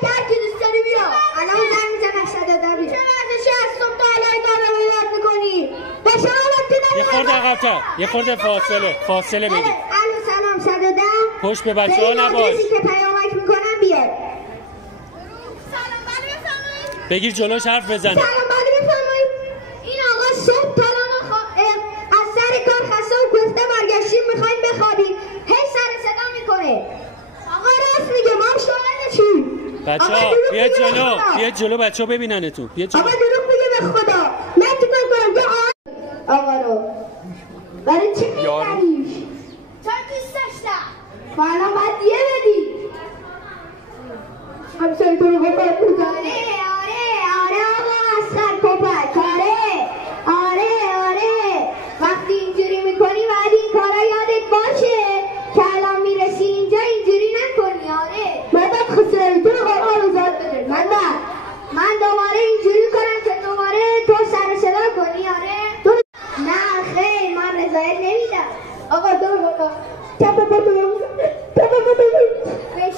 که هر کی دوست داری بیا. الان زنگ میزنم صدا بیا. چه ورزشی از صبح تا الان دارم یاد میکنی؟ با شما وقتی ندارم. یه خورده عقب‌تر، یه خورده فاصله بدید. الو سلام 110. پشت به بچه‌ها نباش. که پیامک میکنم بیاد. سلام بله بفرمایید. بگیر جلوش حرف بزنه. سلام بله بفرمایید. این آقا صبح تا از سر کار خسته و گفته برگشتیم میخوایم بخوابیم. هی سر صدا میکنه. آقا راست میگه ما شاهد چی؟ بچه‌ها بیا جلو بچه‌ها ببیننتون. بیا جلو. آقا دروغ میگه به خدا. من چیکار کنم؟ آقا رو برای چی میبریش؟ چون دوست داشتم. فعلا باید دیه بدی. همسایی تو رو گفت بزنی. آره آقا اسخر کپک. آره وقتی اینجوری میکنی باید این کارا یادت باشه که الان میرسی اینجا اینجوری نکنی. آره مدد خسروی تو رو قرآن زاد بده. من دوباره اینجوری کنم که دوباره تو سر صدا کنی. آره نه خیر من رضایت نمیدم. آقا دور بودم تپه بودم به